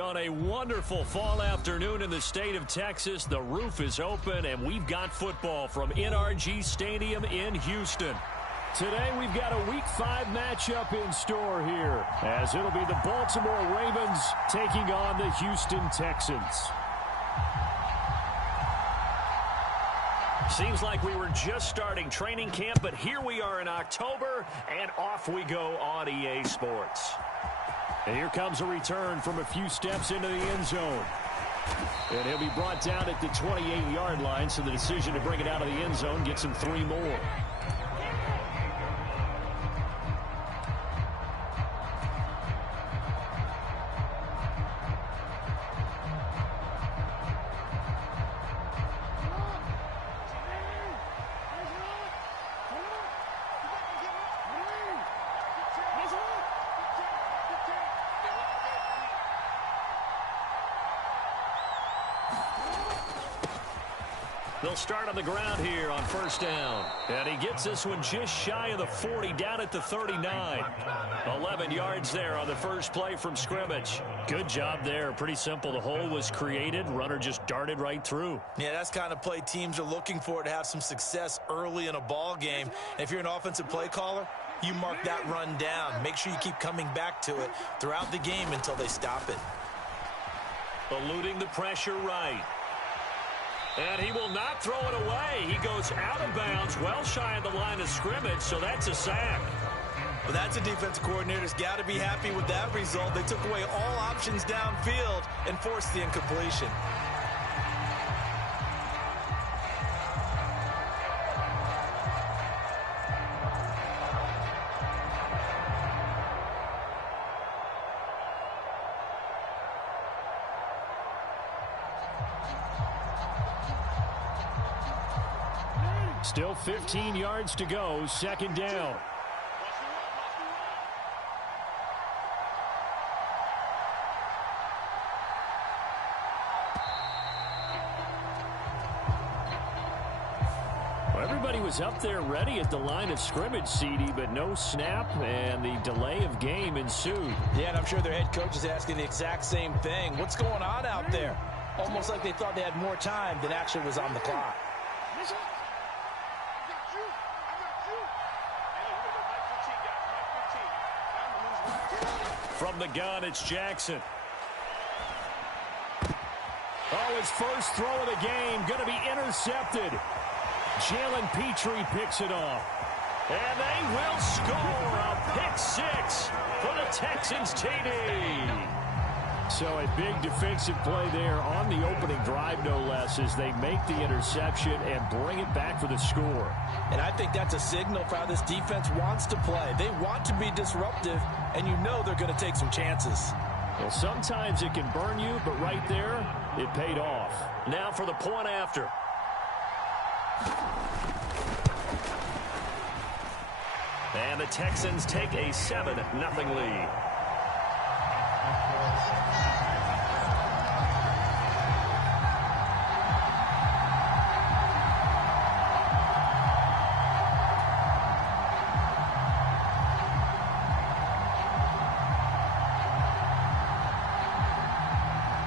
On a wonderful fall afternoon in the state of Texas, the roof is open, and we've got football from NRG Stadium in Houston. Today, we've got a Week 5 matchup in store here, as it'll be the Baltimore Ravens taking on the Houston Texans. Seems like we were just starting training camp, but here we are in October, and off we go on EA Sports. And here comes a return from a few steps into the end zone. And he'll be brought down at the 28-yard line, so the decision to bring it out of the end zone gets him 3 more. They'll start on the ground here on first down. And he gets this one just shy of the 40, down at the 39. 11 yards there on the first play from scrimmage. Good job there. Pretty simple. The hole was created. Runner just darted right through. Yeah, that's the kind of play teams are looking for to have some success early in a ball game. And if you're an offensive play caller, you mark that run down. Make sure you keep coming back to it throughout the game until they stop it. Eluding the pressure right. And he will not throw it away. He goes out of bounds, well shy of the line of scrimmage, so that's a sack. Well, that's a defensive coordinator's got to be happy with that result. They took away all options downfield and forced the incompletion. Still 15 yards to go, second down. Well, everybody was up there ready at the line of scrimmage, CD, but no snap, and the delay of game ensued. Yeah, and I'm sure their head coach is asking the exact same thing. What's going on out there? Almost like they thought they had more time than actually was on the clock. From the gun, it's Jackson. Oh, his first throw of the game going to be intercepted. Jalen Petrie picks it off. And they will score a pick six for the Texans TD. So a big defensive play there on the opening drive, no less, as they make the interception and bring it back for the score. And I think that's a signal for how this defense wants to play. They want to be disruptive, and you know they're going to take some chances. Well, sometimes it can burn you, but right there, it paid off. Now for the point after. And the Texans take a 7-0 lead.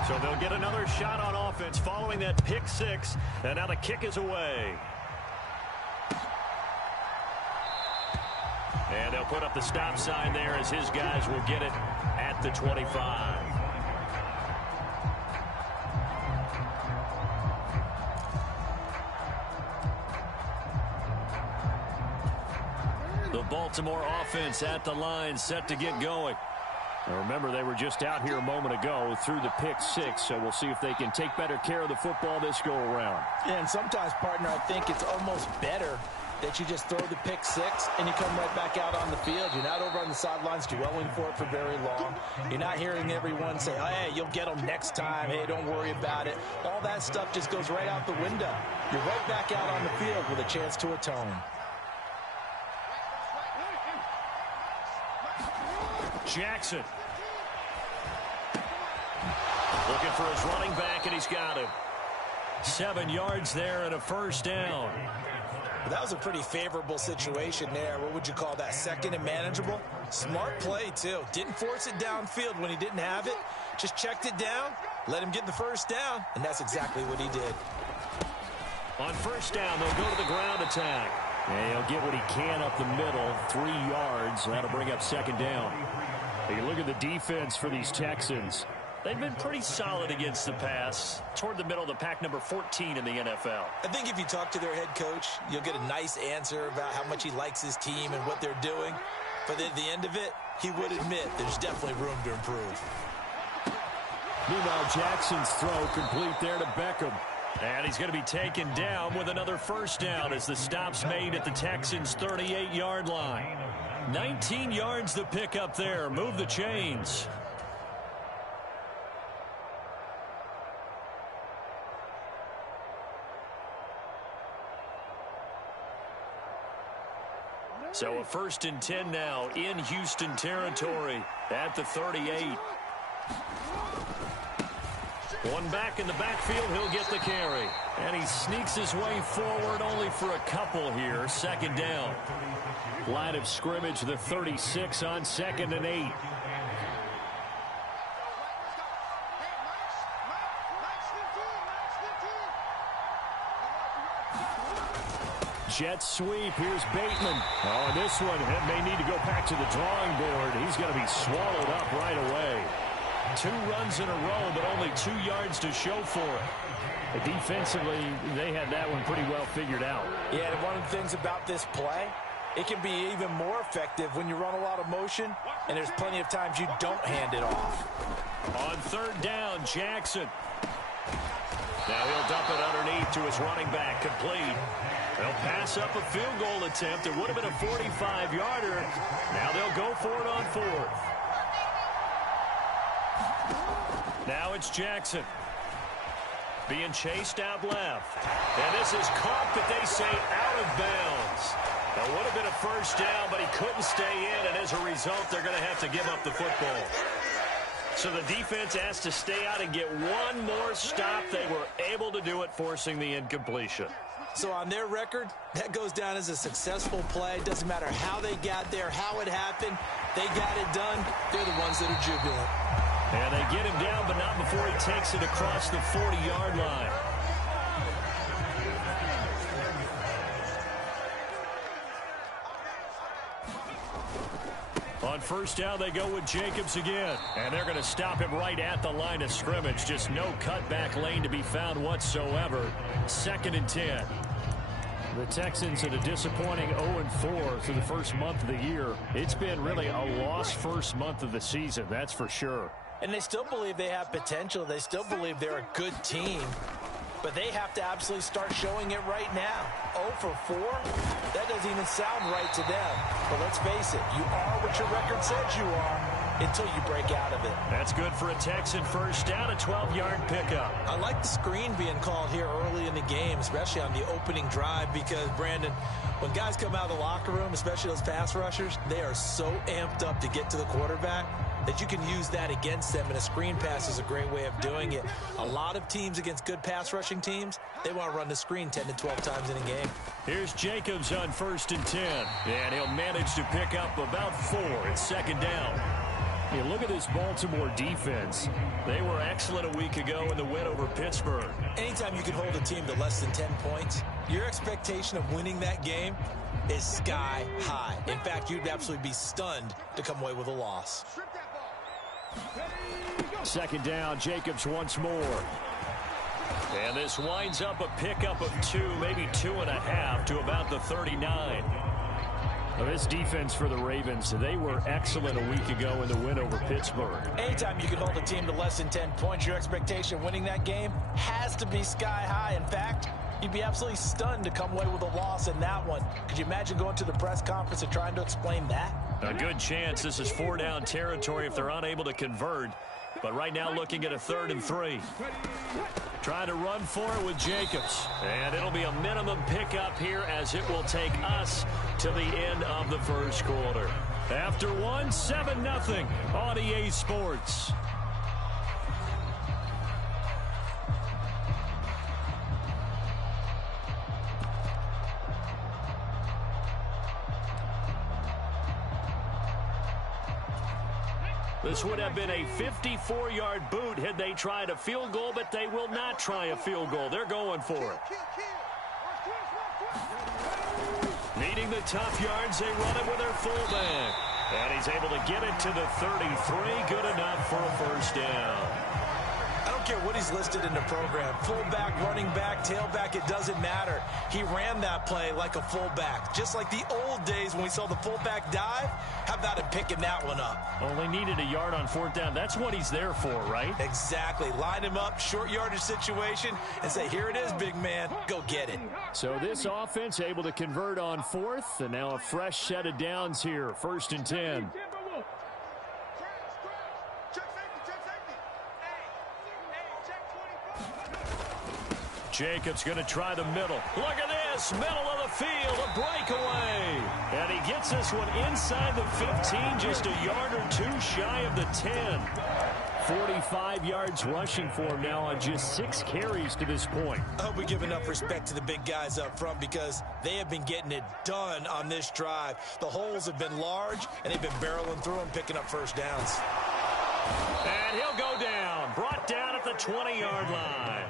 So they'll get another shot on offense following that pick six, and now the kick is away. And they'll put up the stop sign there as his guys will get it at the 25. The Baltimore offense at the line, set to get going. Now remember, they were just out here a moment ago through the pick six, so we'll see if they can take better care of the football this go-around. Yeah, and sometimes, partner, I think it's almost better that you just throw the pick six and you come right back out on the field. You're not over on the sidelines dwelling for it for very long. You're not hearing everyone say, oh, hey, you'll get them next time. Hey, don't worry about it. All that stuff just goes right out the window. You're right back out on the field with a chance to atone. Jackson. Looking for his running back, and he's got him. 7 yards there and a first down. Well, that was a pretty favorable situation there. What would you call that? Second and manageable? Smart play, too. Didn't force it downfield when he didn't have it. Just checked it down, let him get the first down, and that's exactly what he did. On first down, they'll go to the ground attack. And he'll get what he can up the middle, 3 yards. That'll bring up second down. You look at the defense for these Texans. They've been pretty solid against the pass, toward the middle of the pack, number 14 in the NFL. I think if you talk to their head coach, you'll get a nice answer about how much he likes his team and what they're doing. But at the end of it, he would admit there's definitely room to improve. Meanwhile, Jackson's throw complete there to Beckham. And he's going to be taken down with another first down as the stop's made at the Texans' 38-yard line. 19 yards to pick up there. Move the chains. So a 1st and 10 now in Houston territory at the 38. One back in the backfield, he'll get the carry. And he sneaks his way forward only for a couple here. Second down. Line of scrimmage, the 36 on 2nd and 8. Jet sweep. Here's Bateman. Oh, and this one may need to go back to the drawing board. He's going to be swallowed up right away. 2 runs in a row, but only 2 yards to show for it. Defensively, they had that one pretty well figured out. Yeah, and one of the things about this play, it can be even more effective when you run a lot of motion, and there's plenty of times you don't hand it off. On 3rd down, Jackson. Now he'll dump it underneath to his running back, complete. They'll pass up a field goal attempt. It would have been a 45-yarder. Now they'll go for it on 4th. Now it's Jackson. Being chased out left. And this is caught, but they say out of bounds. That would have been a first down, but he couldn't stay in, and as a result, they're going to have to give up the football. So the defense has to stay out and get one more stop. They were able to do it, forcing the incompletion. So on their record, that goes down as a successful play. Doesn't matter how they got there, how it happened. They got it done. They're the ones that are jubilant. And they get him down, but not before he takes it across the 40-yard line. On first down, they go with Jacobs again. And they're going to stop him right at the line of scrimmage. Just no cutback lane to be found whatsoever. 2nd and 10. The Texans at a disappointing 0-4 through the first month of the year. It's been really a lost first month of the season, that's for sure. And they still believe they have potential. They still believe they're a good team. But they have to absolutely start showing it right now. 0 for 4? That doesn't even sound right to them. But let's face it, you are what your record says you are until you break out of it. That's good for a Texan first down, a 12-yard pickup. I like the screen being called here early in the game, especially on the opening drive, because, Brandon, when guys come out of the locker room, especially those pass rushers, they are so amped up to get to the quarterback that you can use that against them, and a screen pass is a great way of doing it. A lot of teams against good pass rushing teams, they want to run the screen 10 to 12 times in a game. Here's Jacobs on 1st and 10, and he'll manage to pick up about 4 at 2nd down. You look at this Baltimore defense. They were excellent a week ago in the win over Pittsburgh. Anytime you can hold a team to less than 10 points, your expectation of winning that game is sky high. In fact, you'd absolutely be stunned to come away with a loss. 2nd down, Jacobs once more. And this winds up a pickup of 2, maybe 2.5 to about the 39. Well, this defense for the Ravens, they were excellent a week ago in the win over Pittsburgh. Anytime you can hold a team to less than 10 points, your expectation of winning that game has to be sky high. In fact, you'd be absolutely stunned to come away with a loss in that one. Could you imagine going to the press conference and trying to explain that? A good chance this is 4-down territory if they're unable to convert. But right now looking at a 3rd and 3. Trying to run for it with Jacobs. And it'll be a minimum pickup here as it will take us to the end of the first quarter. After 1, 7-0 on EA Sports. This would have been a 54-yard boot had they tried a field goal, but they will not try a field goal. They're going for it. Needing the tough yards, they run it with their fullback. And he's able to get it to the 33. Good enough for a first down. I don't care what he's listed in the program. Fullback, running back, tailback, it doesn't matter. He ran that play like a fullback. Just like the old days when we saw the fullback dive. How about him picking that one up? Only needed a yard on fourth down. That's what he's there for, right? Exactly. Line him up, short yardage situation, and say, here it is, big man. Go get it. So this offense able to convert on fourth, and now a fresh set of downs here. 1st and 10. Jacobs going to try the middle. Look at this, middle of the field, a breakaway. And he gets this one inside the 15, just a yard or two shy of the 10. 45 yards rushing for him now on just 6 carries to this point. I hope we give enough respect to the big guys up front because they have been getting it done on this drive. The holes have been large, and they've been barreling through them, picking up first downs. And he'll go down, brought down at the 20-yard line.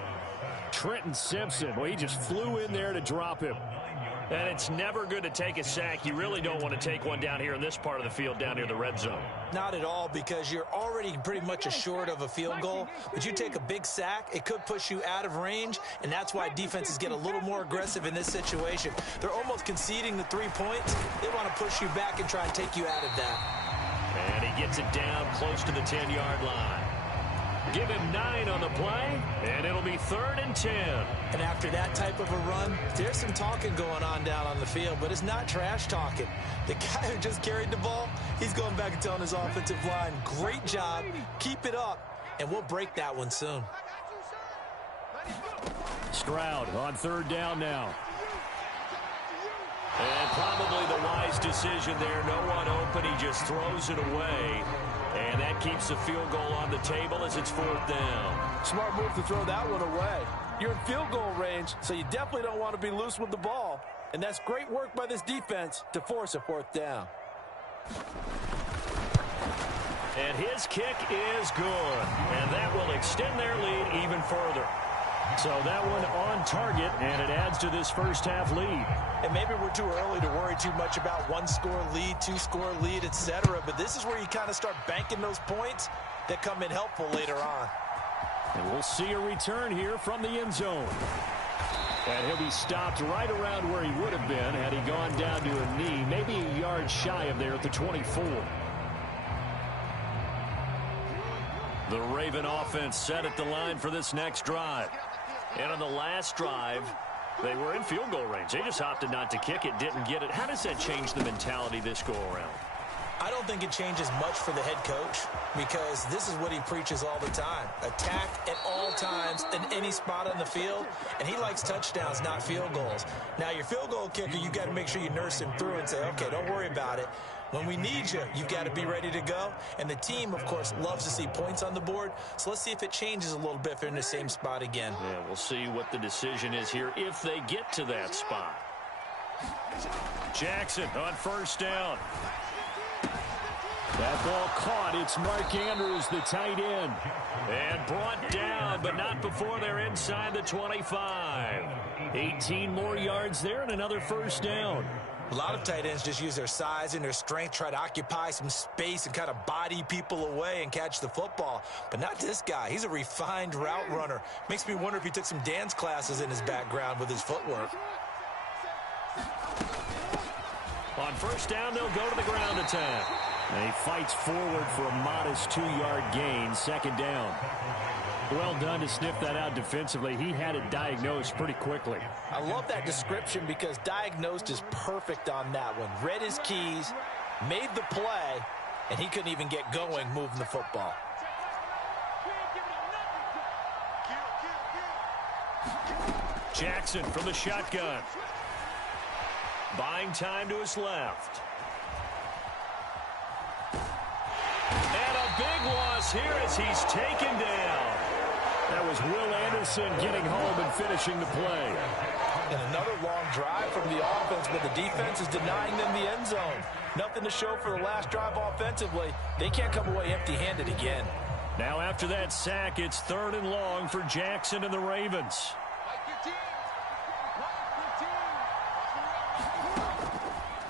Trenton Simpson, well, he just flew in there to drop him. And it's never good to take a sack. You really don't want to take one down here in this part of the field, down near the red zone. Not at all, because you're already pretty much assured of a field goal. But you take a big sack, it could push you out of range, and that's why defenses get a little more aggressive in this situation. They're almost conceding the 3 points. They want to push you back and try and take you out of that. And he gets it down close to the 10-yard line. Give him 9 on the play, and it'll be 3rd and 10. And after that type of a run, there's some talking going on down on the field, but it's not trash talking. The guy who just carried the ball, he's going back and telling his offensive line, great job, keep it up, and we'll break that one soon. Stroud on 3rd down now. And probably the wise decision there. No one open. He just throws it away. And that keeps the field goal on the table as it's 4th down. Smart move to throw that one away. You're in field goal range, so you definitely don't want to be loose with the ball. And that's great work by this defense to force a 4th down. And his kick is good. And that will extend their lead even further. So that one on target, and it adds to this first half lead. And maybe we're too early to worry too much about 1-score lead, 2-score lead, etc. But this is where you kind of start banking those points that come in helpful later on. And we'll see a return here from the end zone. And he'll be stopped right around where he would have been had he gone down to a knee, maybe a yard shy of there at the 24. The Raven offense set at the line for this next drive. And on the last drive, they were in field goal range. They just opted not to kick it, didn't get it. How does that change the mentality this go-around? I don't think it changes much for the head coach because this is what he preaches all the time. Attack at all times in any spot on the field, and he likes touchdowns, not field goals. Now, your field goal kicker, you got to make sure you nurse him through and say, okay, don't worry about it. When we need you, you've got to be ready to go. And the team, of course, loves to see points on the board. So let's see if it changes a little bit if they're in the same spot again. Yeah, we'll see what the decision is here if they get to that spot. Jackson on 1st down. That ball caught. It's Mark Andrews, the tight end. And brought down, but not before they're inside the 25. 18 more yards there and another 1st down. A lot of tight ends just use their size and their strength, try to occupy some space and kind of body people away and catch the football. But not this guy. He's a refined route runner. Makes me wonder if he took some dance classes in his background with his footwork. On 1st down, they'll go to the ground attack. And he fights forward for a modest 2-yard gain, 2nd down. Well done to sniff that out defensively. He had it diagnosed pretty quickly. I love that description because diagnosed is perfect on that one. Read his keys, made the play, and he couldn't even get going moving the football. Jackson from the shotgun. Buying time to his left. And a big loss here as he's taken down. That was Will Anderson getting home and finishing the play. And another long drive from the offense, but the defense is denying them the end zone. Nothing to show for the last drive offensively. They can't come away empty-handed again. Now after that sack, it's 3rd and long for Jackson and the Ravens.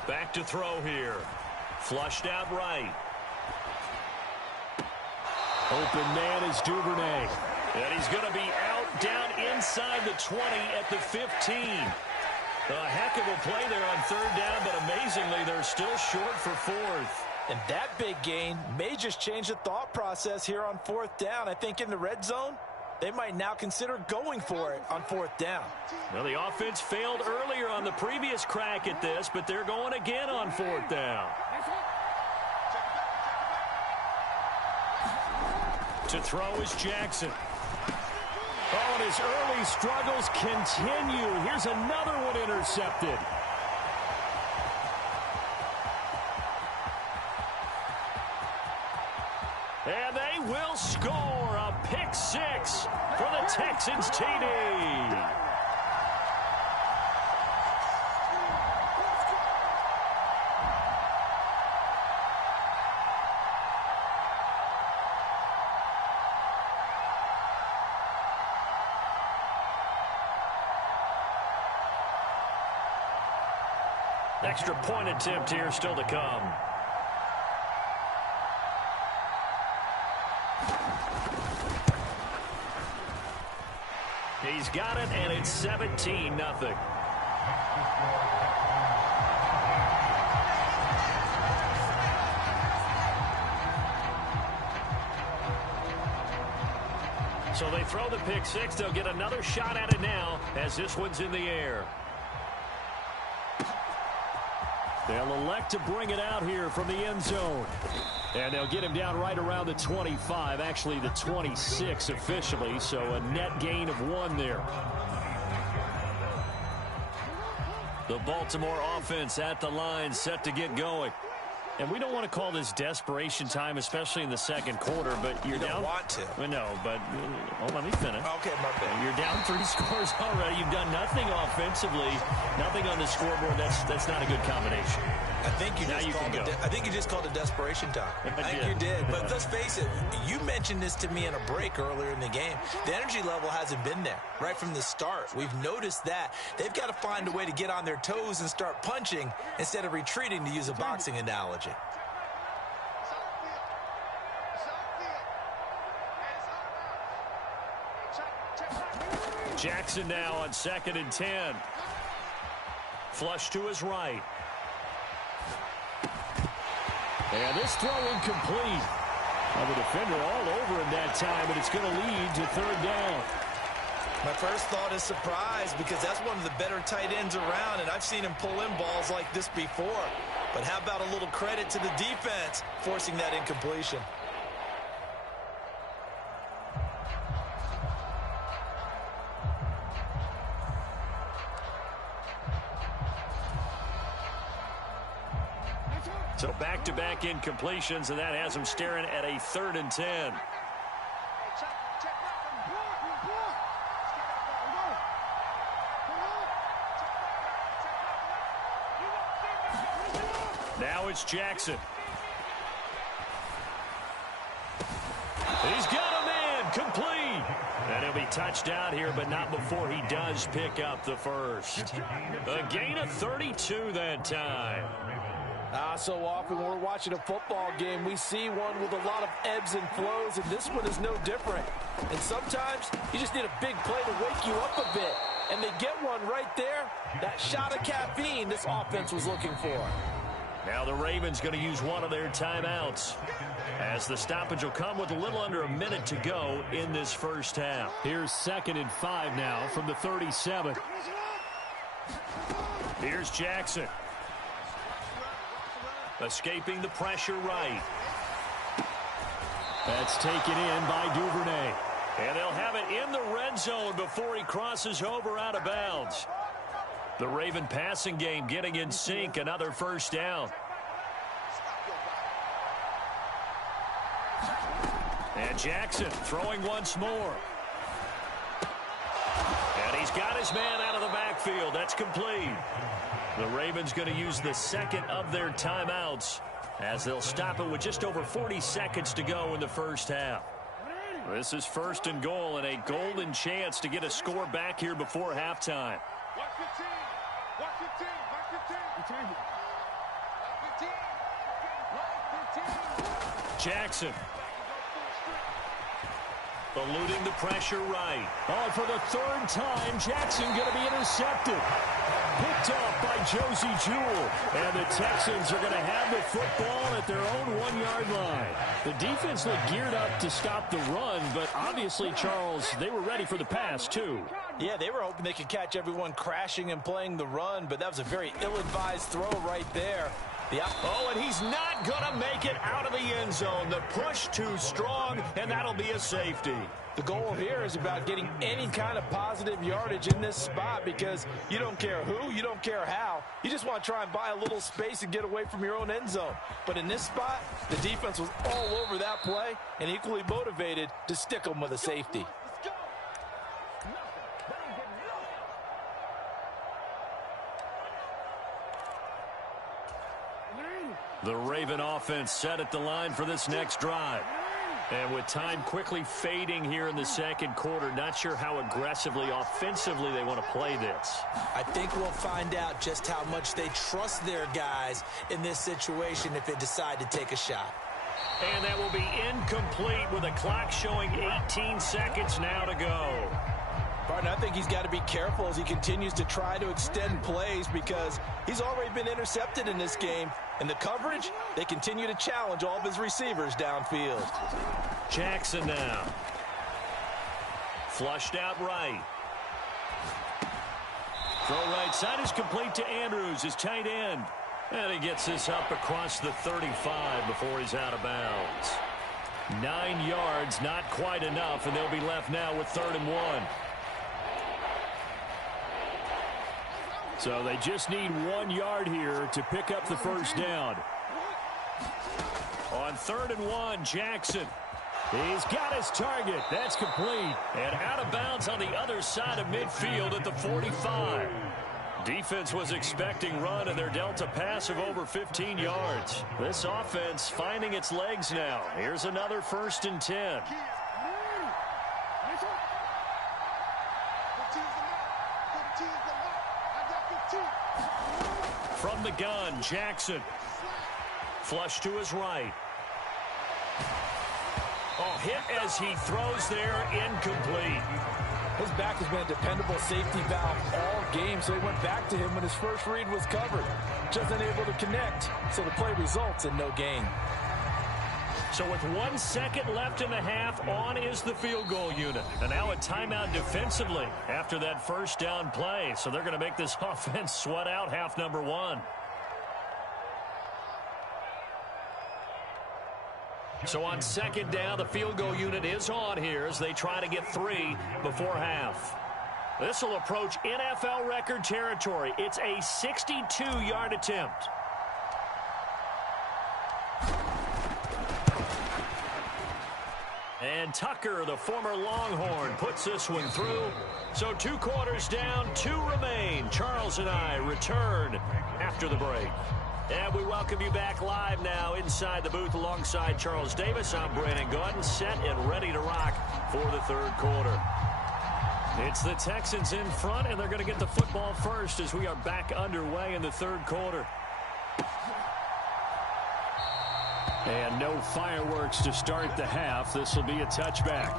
Back to throw here. Flushed out right. Open man is Duvernay. And he's going to be out down inside the 20 at the 15. A heck of a play there on 3rd down, but amazingly, they're still short for 4th. And that big gain may just change the thought process here on 4th down. I think in the red zone, they might now consider going for it on 4th down. Well, the offense failed earlier on the previous crack at this, but they're going again on 4th down. To throw is Jackson. Oh, and his early struggles continue. Here's another one intercepted. And they will score a pick 6 for the Texans TD. Extra point attempt here still to come. He's got it, and it's 17-0. So they throw the pick 6. They'll get another shot at it now as this one's in the air. They'll elect to bring it out here from the end zone. And they'll get him down right around the 25, actually the 26 officially, so a net gain of 1 there. The Baltimore offense at the line, set to get going. And we don't want to call this desperation time, especially in the second quarter, but you're down. You don't want to. Well, no, but let me finish. Okay, my bad. You're down 3 scores already. You've done nothing offensively, nothing on the scoreboard. That's not a good combination. I think you just called it desperation time. I think you did. But let's face it, you mentioned this to me in a break earlier in the game. The energy level hasn't been there right from the start. We've noticed that. They've got to find a way to get on their toes and start punching instead of retreating, to use a boxing analogy. Jackson now on 2nd and 10. Flush to his right. And this throw incomplete. Well, the defender all over him that time, but it's going to lead to 3rd down. My first thought is surprise, because that's one of the better tight ends around, and I've seen him pull in balls like this before. But how about a little credit to the defense forcing that incompletion? So back-to-back incompletions, and that has him staring at a 3rd and 10. Now it's Jackson. He's got a man, complete. And he'll be touched out here, but not before he does pick up the first. A gain of 32 that time. So often when we're watching a football game, we see one with a lot of ebbs and flows, and this one is no different. And sometimes you just need a big play to wake you up a bit. And they get one right there. That shot of caffeine this offense was looking for. Now the Ravens going to use one of their timeouts, as the stoppage will come with a little under a minute to go in this first half. Here's 2nd and 5 now from the 37. Here's Jackson. Escaping the pressure right. That's taken in by Duvernay. And they'll have it in the red zone before he crosses over out of bounds. The Raven passing game getting in sync, another first down. And Jackson throwing once more. And he's got his man out of the backfield. That's complete. The Ravens going to use the second of their timeouts as they'll stop it with just over 40 seconds to go in the first half. This is 1st and goal and a golden chance to get a score back here before halftime. Jackson. Eluding the pressure right. Oh, for the 3rd time, Jackson going to be intercepted. Picked off by Josie Jewell. And the Texans are going to have the football at their own 1-yard line. The defense looked geared up to stop the run, but obviously, Charles, they were ready for the pass, too. Yeah, they were hoping they could catch everyone crashing and playing the run, but that was a very ill-advised throw right there. Oh, and he's not going to make it out of the end zone. The push too strong, and that'll be a safety. The goal here is about getting any kind of positive yardage in this spot because you don't care who, you don't care how. You just want to try and buy a little space and get away from your own end zone. But in this spot, the defense was all over that play and equally motivated to stick them with a safety. The Raven offense set at the line for this next drive. And with time quickly fading here in the second quarter, not sure how aggressively, offensively they want to play this. I think we'll find out just how much they trust their guys in this situation if they decide to take a shot. And that will be incomplete with the clock showing 18 seconds now to go. Partner, I think he's got to be careful as he continues to try to extend plays because he's already been intercepted in this game. And the coverage, they continue to challenge all of his receivers downfield. Jackson now. Flushed out right. Throw right side is complete to Andrews, his tight end. And he gets this up across the 35 before he's out of bounds. 9 yards, not quite enough, and they'll be left now with 3rd and 1. So they just need 1 yard here to pick up the first down. On 3rd and 1, Jackson. He's got his target. That's complete. And out of bounds on the other side of midfield at the 45. Defense was expecting run, and they're dealt a pass of over 15 yards. This offense finding its legs now. Here's another 1st and 10. From the gun, Jackson. Flush to his right. Oh, hit as he throws there, incomplete. His back has been a dependable safety valve all game, so he went back to him when his first read was covered. Just unable to connect, so the play results in no gain. So with 1 second left in the half, on is the field goal unit. And now a timeout defensively after that first down play. So they're going to make this offense sweat out half number 1. So on 2nd down, the field goal unit is on here as they try to get 3 before half. This will approach NFL record territory. It's a 62-yard attempt. And Tucker, the former Longhorn, puts this one through. So 2 quarters down, 2 remain. Charles and I return after the break. And we welcome you back live now inside the booth alongside Charles Davis. I'm Brandon Gaudin, set and ready to rock for the 3rd quarter. It's the Texans in front, and they're going to get the football first as we are back underway in the 3rd quarter. And no fireworks to start the half. This will be a touchback.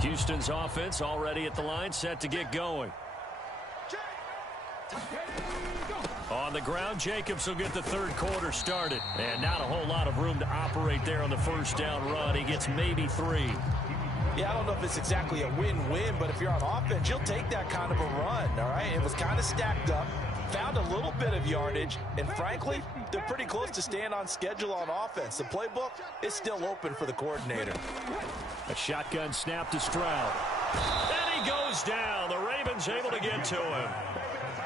Houston's offense already at the line, set to get going. On the ground, Jacobs will get the 3rd quarter started. And not a whole lot of room to operate there on the first down run. He gets maybe 3. Yeah, I don't know if it's exactly a win-win, but if you're on offense, you'll take that kind of a run, all right? It was kind of stacked up, found a little bit of yardage, and frankly, they're pretty close to staying on schedule on offense. The playbook is still open for the coordinator. A shotgun snap to Stroud. And he goes down. The Ravens able to get to him.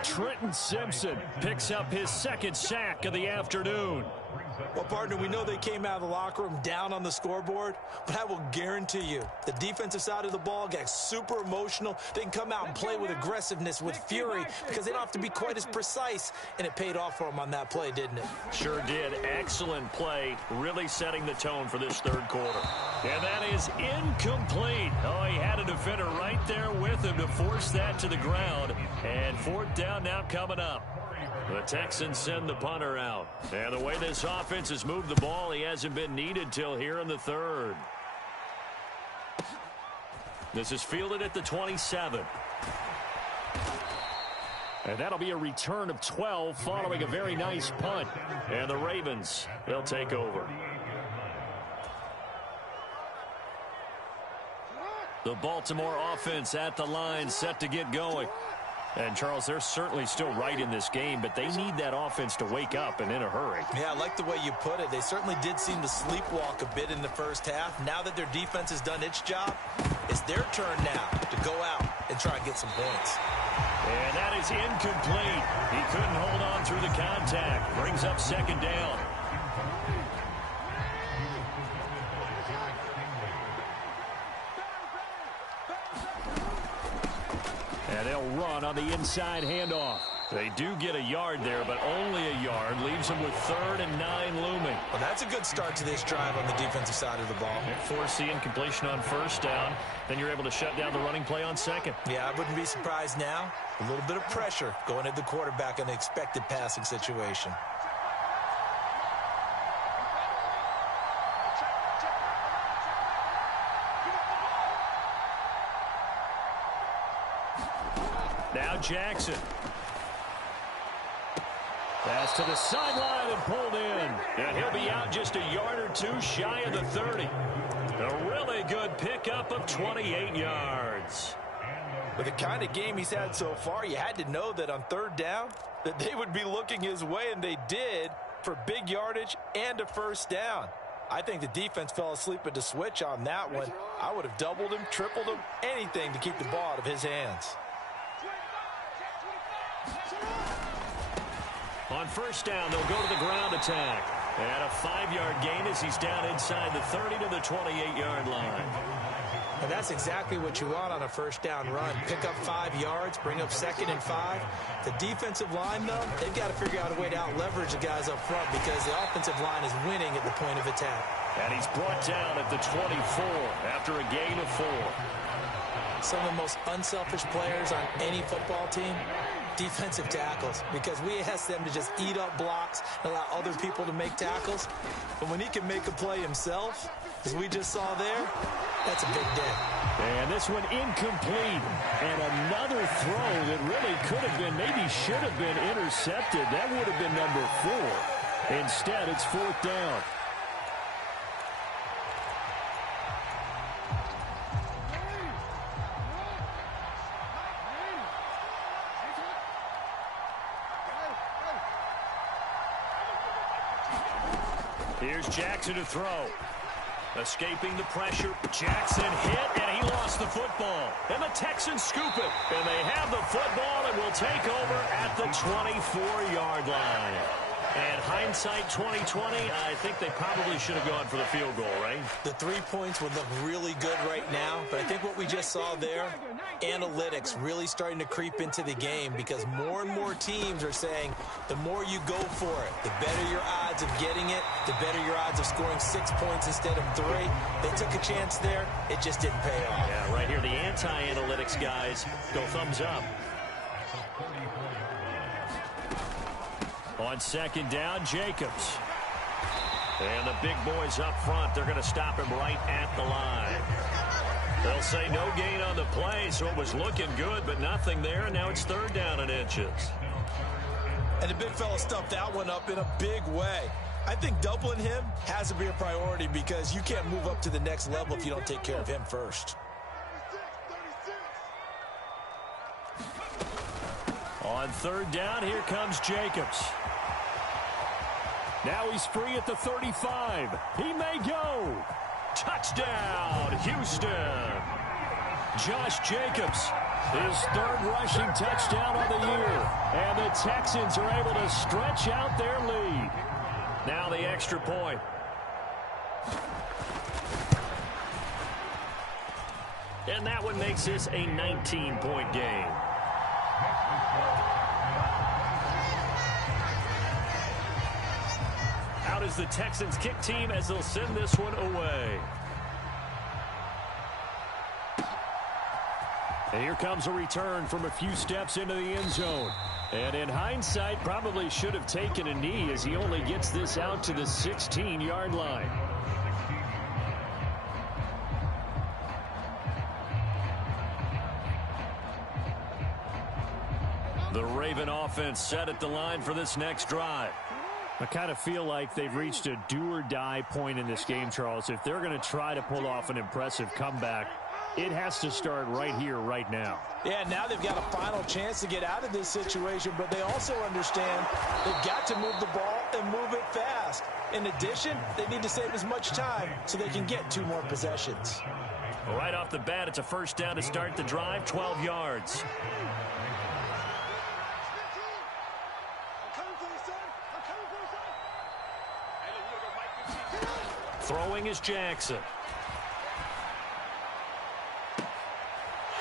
Trenton Simpson picks up his 2nd sack of the afternoon. Well, partner, we know they came out of the locker room down on the scoreboard, but I will guarantee you the defensive side of the ball got super emotional. They can come out and play with aggressiveness, with fury, because they don't have to be quite as precise, and it paid off for them on that play, didn't it? Sure did. Excellent play, really setting the tone for this third quarter. And that is incomplete. Oh, he had a defender right there with him to force that to the ground. And fourth down now coming up. The Texans send the punter out. And the way this offense has moved the ball, he hasn't been needed till here in the third. This is fielded at the 27. And that'll be a return of 12 following a very nice punt. And the Ravens, they'll take over. The Baltimore offense at the line, set to get going. And, Charles, they're certainly still right in this game, but they need that offense to wake up and in a hurry. Yeah, I like the way you put it. They certainly did seem to sleepwalk a bit in the first half. Now that their defense has done its job, it's their turn now to go out and try and get some points. And that is incomplete. He couldn't hold on through the contact. Brings up second down. And they'll run on the inside handoff. They do get a yard there, but only a yard. Leaves them with 3rd and 9 looming. Well, that's a good start to this drive on the defensive side of the ball. Force the incompletion on first down. Then you're able to shut down the running play on second. Yeah, I wouldn't be surprised now. A little bit of pressure going at the quarterback in an expected passing situation. Now Jackson. Pass to the sideline and pulled in. And he'll be out just a yard or two shy of the 30. A really good pickup of 28 yards. With the kind of game he's had so far, you had to know that on third down that they would be looking his way, and they did, for big yardage and a first down. I think the defense fell asleep at the switch on that one. I would have doubled him, tripled him, anything to keep the ball out of his hands. On first down, they'll go to the ground attack. And a 5-yard gain as he's down inside the 30 to the 28-yard line. And that's exactly what you want on a first down run. Pick up 5 yards, bring up 2nd and 5. The defensive line, though, they've got to figure out a way to out-leverage the guys up front because the offensive line is winning at the point of attack. And he's brought down at the 24 after a gain of 4. Some of the most unselfish players on any football team, defensive tackles, because we ask them to just eat up blocks and allow other people to make tackles. But when he can make a play himself, as we just saw there, that's a big day. And this one incomplete. And another throw that really could have been, maybe should have been intercepted. That would have been number 4. Instead, it's 4th down. Here's Jackson to throw. Escaping the pressure. Jackson hit, and he lost the football. And the Texans scoop it. And they have the football and will take over at the 24-yard line. And hindsight 2020, I think they probably should have gone for the field goal, right? The 3 points would look really good right now, but I think what we just saw there, analytics really starting to creep into the game because more and more teams are saying the more you go for it, the better your odds of getting it, the better your odds of scoring 6 points instead of 3. They took a chance there. It just didn't pay off. Yeah, right here, the anti-analytics guys go thumbs up. On second down, Jacobs. And the big boys up front, they're going to stop him right at the line. They'll say no gain on the play, so it was looking good, but nothing there, and now it's 3rd down and inches. And the big fella stuffed that one up in a big way. I think doubling him has to be a priority because you can't move up to the next level if you don't take care of him first. On 3rd down, here comes Jacobs. Now he's free at the 35. He may go. Touchdown, Houston. Josh Jacobs, his 3rd rushing touchdown of the year. And the Texans are able to stretch out their lead. Now the extra point. And that one makes this a 19-point game. Out is the Texans kick team as they'll send this one away. And here comes a return from a few steps into the end zone. And in hindsight, probably should have taken a knee as he only gets this out to the 16-yard line. The Raven offense set at the line for this next drive. I kind of feel like they've reached a do-or-die point in this game, Charles. If they're going to try to pull off an impressive comeback, it has to start right here, right now. Yeah, now they've got a final chance to get out of this situation, but they also understand they've got to move the ball and move it fast. In addition, they need to save as much time so they can get 2 more possessions. Right off the bat, it's a first down to start the drive, 12 yards. Throwing is Jackson.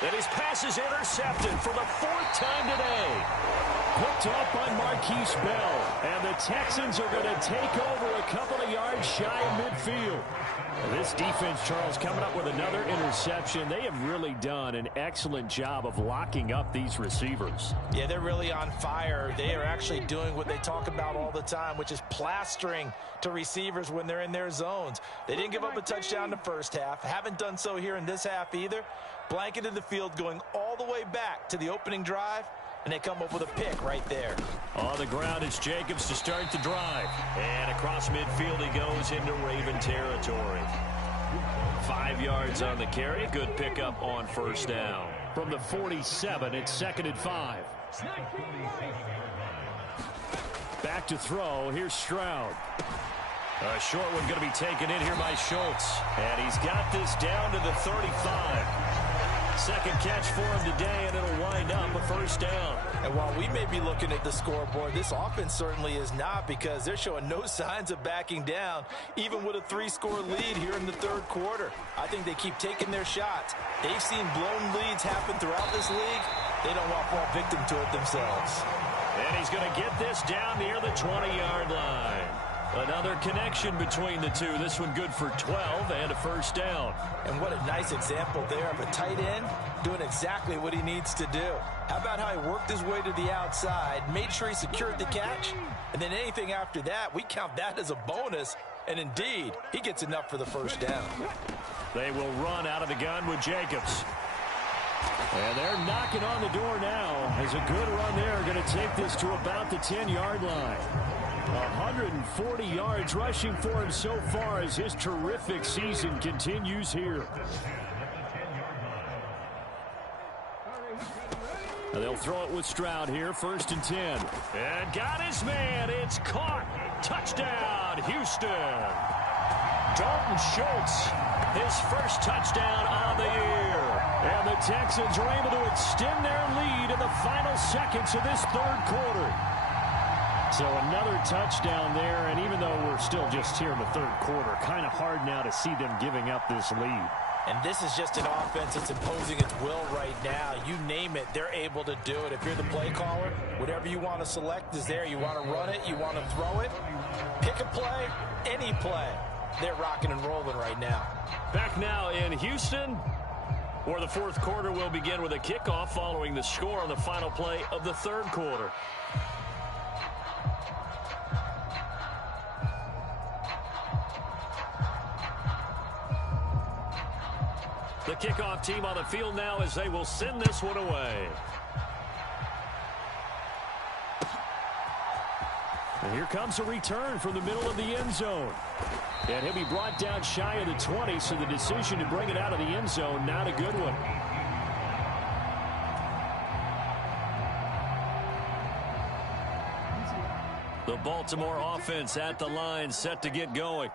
And his pass is intercepted for the 4th time today. Picked off by Marquise Bell. And the Texans are going to take over a couple of yards shy of midfield. And this defense, Charles, coming up with another interception. They have really done an excellent job of locking up these receivers. Yeah, they're really on fire. They are actually doing what they talk about all the time, which is plastering to receivers when they're in their zones. They didn't give up a touchdown in the first half. Haven't done so here in this half either. Blanketed the field going all the way back to the opening drive, and they come up with a pick right there. On the ground, it's Jacobs to start the drive. And across midfield he goes into Raven territory. 5 yards on the carry. Good pickup on first down. From the 47, it's 2nd and 5. Back to throw. Here's Stroud. A short one going to be taken in here by Schultz. And he's got this down to the 35. Second catch for him today, and it'll wind up a first down. And while we may be looking at the scoreboard, this offense certainly is not, because they're showing no signs of backing down, even with a 3-score lead here in the 3rd quarter. I think they keep taking their shots. They've seen blown leads happen throughout this league. They don't want to fall victim to it themselves. And he's going to get this down near the 20-yard line. Another connection between the two. This one good for 12 and a first down. And what a nice example there of a tight end doing exactly what he needs to do. How about how he worked his way to the outside, made sure he secured the catch, and then anything after that, we count that as a bonus. And indeed, he gets enough for the first down. They will run out of the gun with Jacobs. And they're knocking on the door now. As a good run there, going to take this to about the 10-yard line. 140 yards rushing for him so far as his terrific season continues here. And they'll throw it with Stroud here, 1st and 10. And got his man. It's caught. Touchdown, Houston. Dalton Schultz, his first touchdown on the year. And the Texans are able to extend their lead in the final seconds of this 3rd quarter. So another touchdown there, and even though we're still just here in the 3rd quarter, kind of hard now to see them giving up this lead. And this is just an offense that's imposing its will right now. You name it, they're able to do it. If you're the play caller, whatever you want to select is there. You want to run it, you want to throw it, pick a play, any play. They're rocking and rolling right now. Back now in Houston, where the 4th quarter will begin with a kickoff following the score on the final play of the 3rd quarter. The kickoff team on the field now as they will send this one away. And here comes a return from the middle of the end zone. And he'll be brought down shy of the 20, so the decision to bring it out of the end zone, not a good one. The Baltimore offense at the line, set to get going.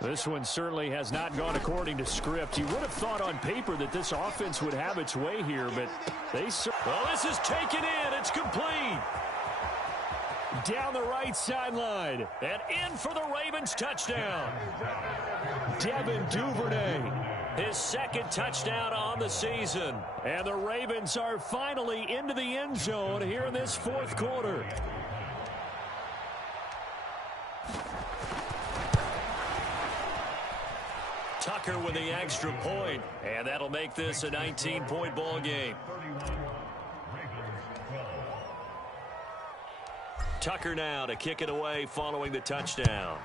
This one certainly has not gone according to script. You would have thought on paper that this offense would have its way here, but they... Well, this is taken in. It's complete. Down the right sideline. And in for the Ravens touchdown. Devin Duvernay. His second touchdown on the season. And the Ravens are finally into the end zone here in this fourth quarter. Tucker with the extra point, and that'll make this a 19-point ball game. Tucker now to kick it away following the touchdown.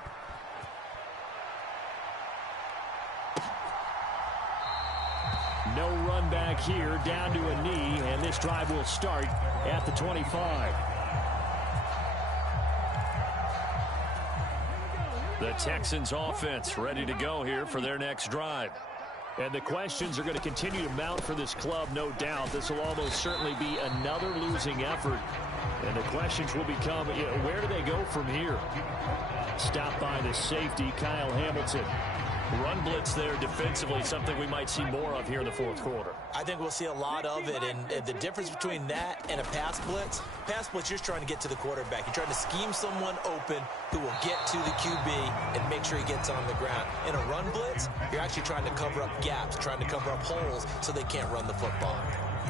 No run back here, down to a knee, and this drive will start at the 25. The Texans offense ready to go here for their next drive. And the questions are going to continue to mount for this club, no doubt. This will almost certainly be another losing effort. And the questions will become, where do they go from here? Stopped by the safety, Kyle Hamilton. Run blitz there defensively, something we might see more of here in the fourth quarter. I think we'll see a lot of it, and the difference between that and a pass blitz, you're just trying to get to the quarterback. You're trying to scheme someone open who will get to the QB and make sure he gets on the ground. In a run blitz, you're actually trying to cover up gaps, trying to cover up holes so they can't run the football.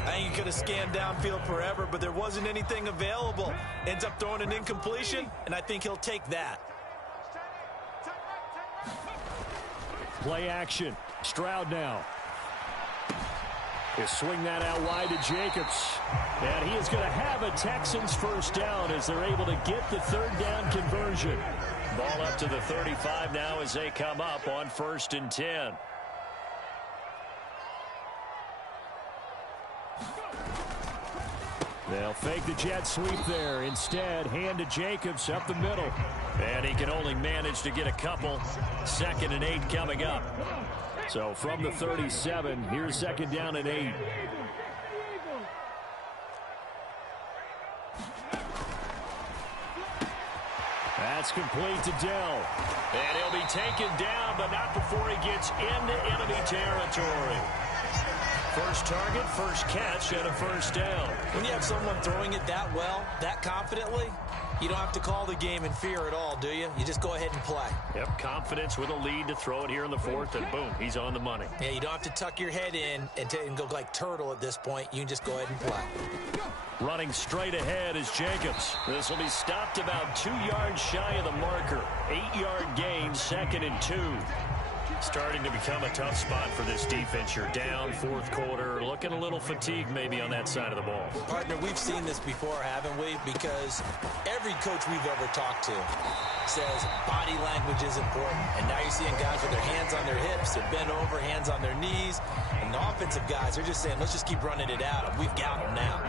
I think he could have scanned downfield forever, but there wasn't anything available. Ends up throwing an incompletion, and I think he'll take that. Play action. Stroud now. He'll swing that out wide to Jacobs. And he is going to have a Texans first down as they're able to get the third down conversion. Ball up to the 35 now as they come up on 1st and 10. They'll fake the jet sweep there. Instead, hand to Jacobs up the middle. And he can only manage to get a couple. 2nd and 8 coming up. So from the 37, here's 2nd down and 8. That's complete to Dell. And he'll be taken down, but not before he gets into enemy territory. First target, first catch, and a first down. When you have someone throwing it that well, that confidently, you don't have to call the game in fear at all, do you? You just go ahead and play. Yep, confidence with a lead to throw it here in the 4th, and boom, he's on the money. Yeah, you don't have to tuck your head in and go like turtle at this point. You can just go ahead and play. Running straight ahead is Jacobs. This will be stopped about 2 yards shy of the marker. 8-yard gain, 2nd and 2. Starting to become a tough spot for this defense. You're down 4th quarter, looking a little fatigued maybe on that side of the ball. Partner, we've seen this before, haven't we? Because every coach we've ever talked to says body language is important. And now you're seeing guys with their hands on their hips, they're bent over, hands on their knees. And the offensive guys are just saying, let's just keep running it out. We've got them now.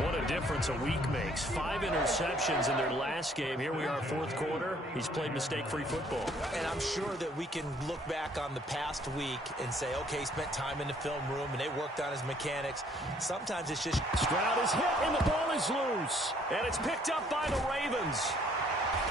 What a difference a week makes. 5 interceptions in their last game. Here we are, 4th quarter. He's played mistake-free football. And I'm sure that we can look back on the past week and say, okay, he spent time in the film room and they worked on his mechanics. Sometimes it's just... Stroud is hit and the ball is loose. And it's picked up by the Ravens.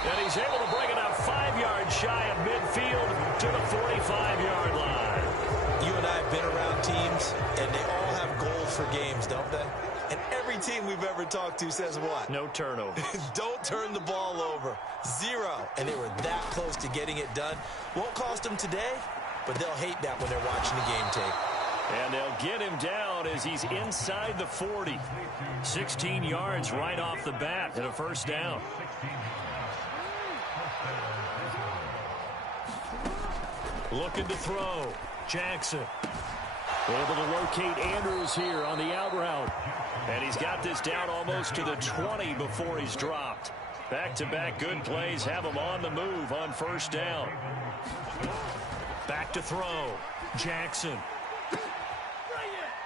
And he's able to bring it out 5 yards shy of midfield to the 45-yard line. You and I have been around teams, and they all have goals for games, don't they? And every team we've ever talked to says what? No turnover. Don't turn the ball over. 0. And they were that close to getting it done. Won't cost them today, but they'll hate that when they're watching the game tape. And they'll get him down as he's inside the 40. 16 yards right off the bat and a first down. Looking to throw. Jackson. Able to locate Andrews here on the out route. And he's got this down almost to the 20 before he's dropped. Back-to-back good plays have him on the move on first down. Back to throw. Jackson.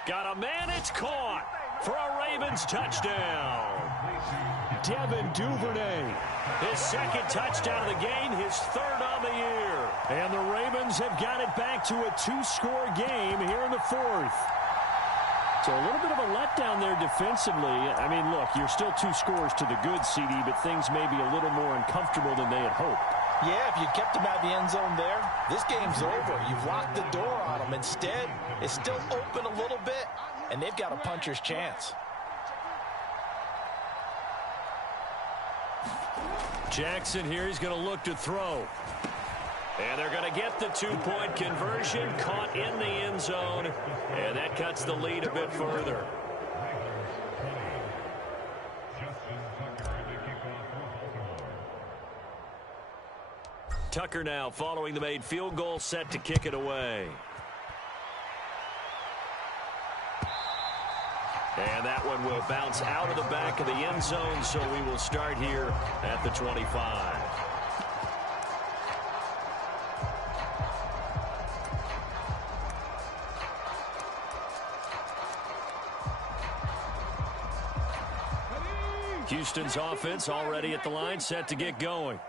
Got a man, it's caught for a Ravens touchdown. Devin Duvernay. His 2nd touchdown of the game, his 3rd on the year. And the Ravens have got it back to a 2-score game here in the 4th. So a little bit of a letdown there defensively. I mean, look, you're still 2 scores to the good, CD, but things may be a little more uncomfortable than they had hoped. Yeah, if you kept them out of the end zone there, this game's over. You've locked the door on them. Instead, it's still open a little bit, and they've got a puncher's chance. Jackson here, he's going to look to throw. And they're going to get the two-point conversion, caught in the end zone, and that cuts the lead a bit further. Tucker now following the made field goal, set to kick it away. And that one will bounce out of the back of the end zone, so we will start here at the 25. Houston's offense already at the line, set to get going.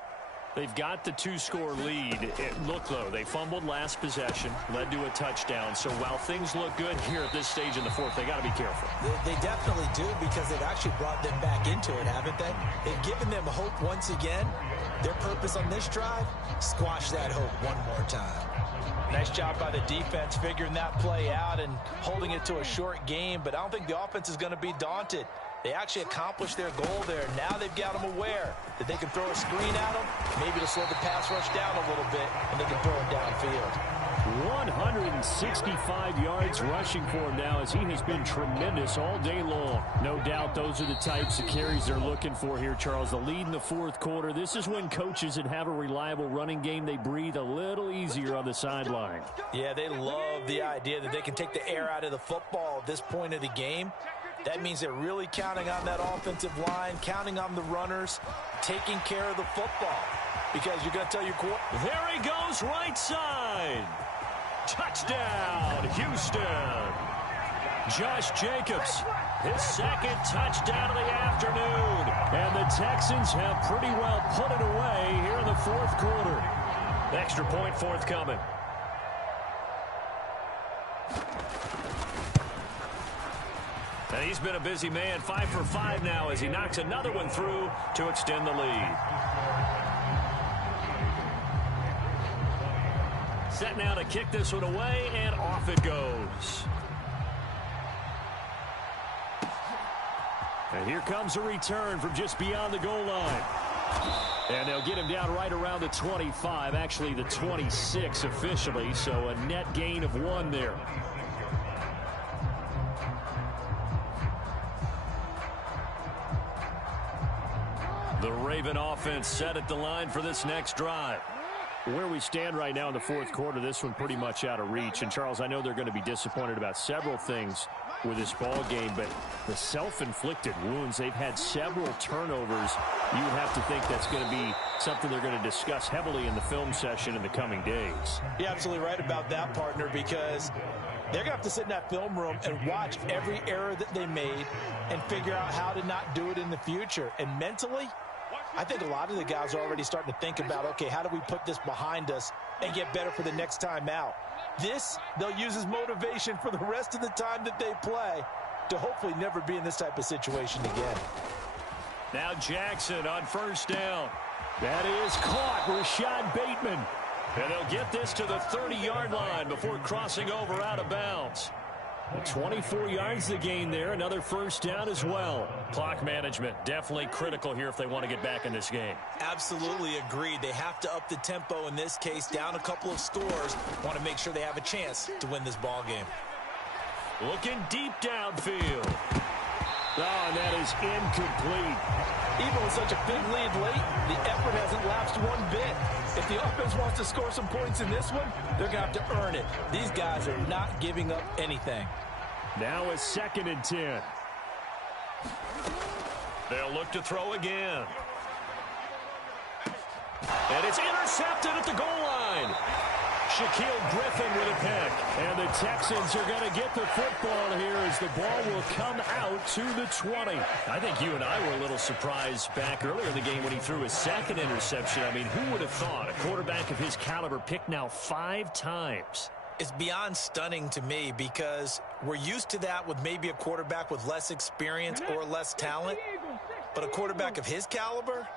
They've got the two-score lead. Look, though, they fumbled last possession, led to a touchdown. So while things look good here at this stage in the fourth, they got to be careful. They definitely do, because they've actually brought them back into it, haven't they? They've given them hope once again. Their purpose on this drive, squash that hope one more time. Nice job by the defense figuring that play out and holding it to a short game, but I don't think the offense is going to be daunted. They actually accomplished their goal there. Now they've got them aware that they can throw a screen at them, maybe to slow the pass rush down a little bit, and they can throw it downfield. 165 yards rushing for him now, as he has been tremendous all day long. No doubt those are the types of carries they're looking for here, Charles. The lead in the fourth quarter. This is when coaches that have a reliable running game, they breathe a little easier on the sideline. Yeah, they love the idea that they can take the air out of the football at this point of the game. That means they're really counting on that offensive line, counting on the runners, taking care of the football. Because you're going to tell your quarterback. There he goes, right side. Touchdown, Houston. Josh Jacobs, his second touchdown of the afternoon. And the Texans have pretty well put it away here in the fourth quarter. Extra point forthcoming. And he's been a busy man, 5 for 5 now as he knocks another one through to extend the lead. Set now to kick this one away, and off it goes. And here comes a return from just beyond the goal line. And they'll get him down right around the 25, actually the 26 officially, so a net gain of 1 there. The Raven offense set at the line for this next drive. Where we stand right now in the fourth quarter, this one pretty much out of reach. And, Charles, I know they're going to be disappointed about several things with this ball game, but the self-inflicted wounds, they've had several turnovers. You would have to think that's going to be something they're going to discuss heavily in the film session in the coming days. You're absolutely right about that, partner, because they're going to have to sit in that film room and watch every error that they made and figure out how to not do it in the future. And mentally, I think a lot of the guys are already starting to think about, okay, how do we put this behind us and get better for the next time out? This, they'll use as motivation for the rest of the time that they play to hopefully never be in this type of situation again. Now Jackson on first down. That is caught, Rashad Bateman. And they'll get this to the 30-yard line before crossing over out of bounds. 24 yards the gain there. Another first down as well. Clock management definitely critical here if they want to get back in this game. Absolutely agreed. They have to up the tempo in this case, down a couple of scores. Want to make sure they have a chance to win this ball game. Looking deep downfield. Oh, and that is incomplete. Even with such a big lead late, the effort hasn't lapsed one bit. If the offense wants to score some points in this one, they're going to have to earn it. These guys are not giving up anything. Now a 2nd and 10. They'll look to throw again. And it's intercepted at the goal line. Shaquille Griffin with a pick. And the Texans are going to get the football here as the ball will come out to the 20. I think you and I were a little surprised back earlier in the game when he threw his 2nd interception. I mean, who would have thought a quarterback of his caliber picked now 5 times? It's beyond stunning to me because we're used to that with maybe a quarterback with less experience or less talent. But a quarterback of his caliber,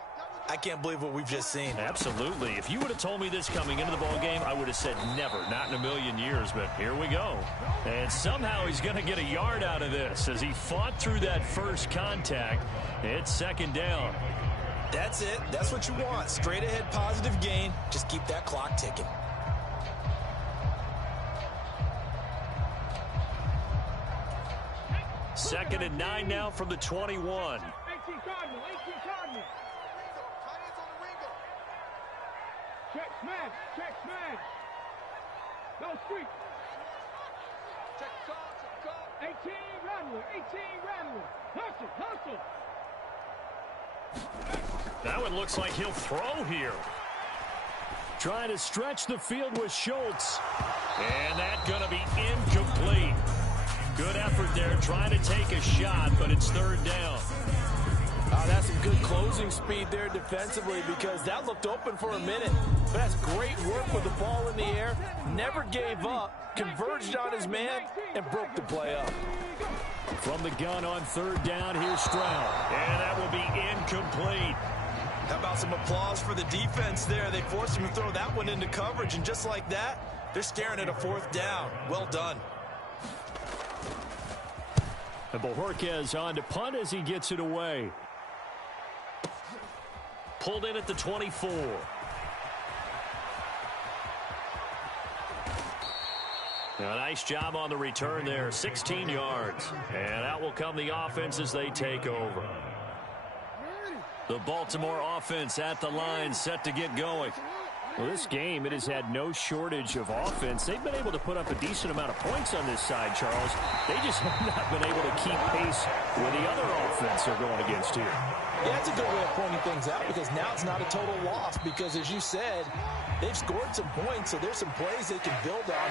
I can't believe what we've just seen. Absolutely. If you would have told me this coming into the ball game, I would have said never, not in a million years, but here we go. And somehow he's going to get a yard out of this as he fought through that first contact. It's 2nd down. That's it. That's what you want. Straight ahead positive gain. Just keep that clock ticking. Second and 9 now from the 21. 18 Cardinal, 18 Cardinal. Check smash, check smash. No street. Check call. 18 Rattler, 18 Rattler. Hustle, hustle. That one looks like he'll throw here. Trying to stretch the field with Schultz. And that's going to be incomplete. Good effort there, trying to take a shot, but it's third down. That's some good closing speed there defensively because that looked open for a minute. But that's great work with the ball in the air. Never gave up, converged on his man, and broke the play up. From the gun on third down, here's Stroud. And that will be incomplete. How about some applause for the defense there? They forced him to throw that one into coverage, and just like that, they're staring at a fourth down. Well done. And Bojorquez on to punt as he gets it away. Pulled in at the 24. Now, nice job on the return there, 16 yards. And out will come the offense as they take over. The Baltimore offense at the line, set to get going. Well, this game, it has had no shortage of offense. They've been able to put up a decent amount of points on this side, Charles. They just have not been able to keep pace with the other offense they're going against here. Yeah, that's a good way of pointing things out because now it's not a total loss because, as you said, they've scored some points, so there's some plays they can build on.